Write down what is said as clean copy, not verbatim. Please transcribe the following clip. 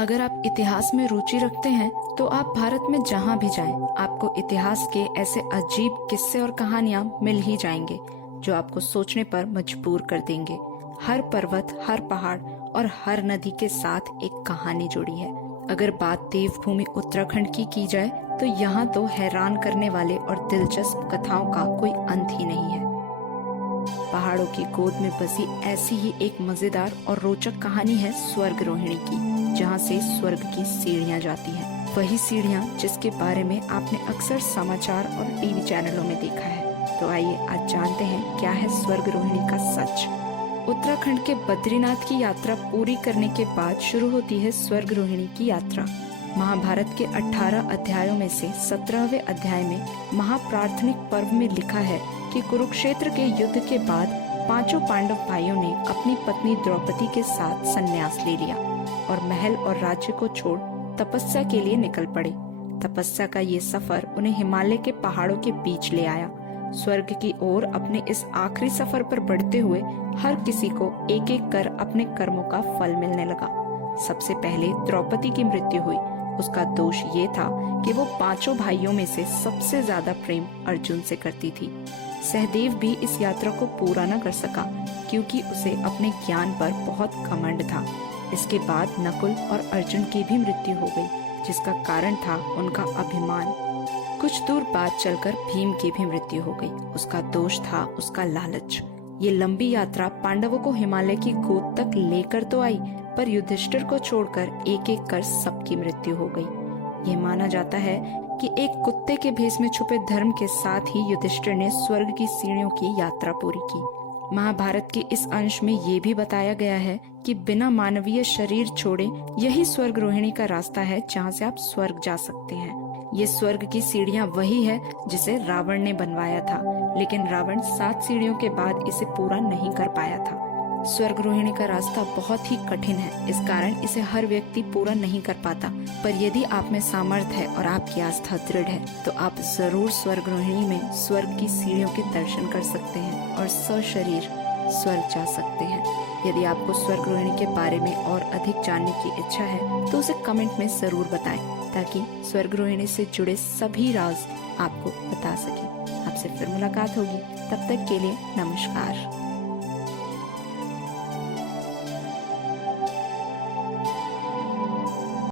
अगर आप इतिहास में रुचि रखते हैं तो आप भारत में जहाँ भी जाएं, आपको इतिहास के ऐसे अजीब किस्से और कहानियाँ मिल ही जाएंगे जो आपको सोचने पर मजबूर कर देंगे। हर पर्वत, हर पहाड़ और हर नदी के साथ एक कहानी जुड़ी है। अगर बात देवभूमि उत्तराखंड की जाए तो यहाँ तो हैरान करने वाले और दिलचस्प कथाओं का कोई अंत ही नहीं है। पहाड़ों की गोद में बसी ऐसी ही एक मजेदार और रोचक कहानी है स्वर्ग रोहिणी की, जहाँ से स्वर्ग की सीढ़ियाँ जाती हैं। वही सीढ़ियाँ जिसके बारे में आपने अक्सर समाचार और टीवी चैनलों में देखा है। तो आइए आज जानते हैं क्या है स्वर्ग रोहिणी का सच। उत्तराखंड के बद्रीनाथ की यात्रा पूरी करने के बाद शुरू होती है स्वर्ग रोहिणी की यात्रा। महाभारत के 18 अध्यायों में से 17वें अध्याय में महाप्रार्थनिक पर्व में लिखा है कि कुरुक्षेत्र के युद्ध के बाद पांचों पांडव भाइयों ने अपनी पत्नी द्रौपदी के साथ संन्यास ले लिया और महल और राज्य को छोड़ तपस्या के लिए निकल पड़े। तपस्या का ये सफर उन्हें हिमालय के पहाड़ों के बीच ले आया। स्वर्ग की ओर अपने इस आखिरी सफर पर बढ़ते हुए हर किसी को एक एक कर अपने कर्मों का फल मिलने लगा। सबसे पहले द्रौपदी की मृत्यु हुई। उसका दोष ये था कि वो पांचों भाइयों में से सबसे ज्यादा प्रेम अर्जुन से करती थी। सहदेव भी इस यात्रा को पूरा न कर सका क्योंकि उसे अपने ज्ञान पर बहुत घमंड था। इसके बाद नकुल और अर्जुन की भी मृत्यु हो गई, जिसका कारण था उनका अभिमान। कुछ दूर बाद चलकर भीम की भी मृत्यु हो गई। उसका दोष था उसका लालच। ये लंबी यात्रा पांडवों को हिमालय की गोद तक लेकर तो आई, पर युधिष्ठिर को छोड़कर एक एक कर सबकी मृत्यु हो गई। ये माना जाता है कि एक कुत्ते के भेष में छुपे धर्म के साथ ही युधिष्ठिर ने स्वर्ग की सीढ़ियों की यात्रा पूरी की। महाभारत के इस अंश में ये भी बताया गया है कि बिना मानवीय शरीर छोड़े यही स्वर्ग रोहिणी का रास्ता है जहाँ से आप स्वर्ग जा सकते हैं। ये स्वर्ग की सीढ़ियाँ वही है जिसे रावण ने बनवाया था, लेकिन रावण 7 सीढ़ियों के बाद इसे पूरा नहीं कर पाया था। स्वर्ग रोहिणी का रास्ता बहुत ही कठिन है, इस कारण इसे हर व्यक्ति पूरा नहीं कर पाता। पर यदि आप में सामर्थ्य है और आपकी आस्था दृढ़ है तो आप जरूर स्वर्ग रोहिणी में स्वर्ग की सीढ़ियों के दर्शन कर सकते हैं और सशरीर स्वर्ग जा सकते हैं। यदि आपको स्वर्ग रोहिणी के बारे में और अधिक जानने की इच्छा है तो उसे कमेंट में जरूर बताएं, ताकि स्वर्ग रोहिणी से जुड़े सभी राज आपको बता सके। आपसे फिर मुलाकात होगी, तब तक के लिए नमस्कार।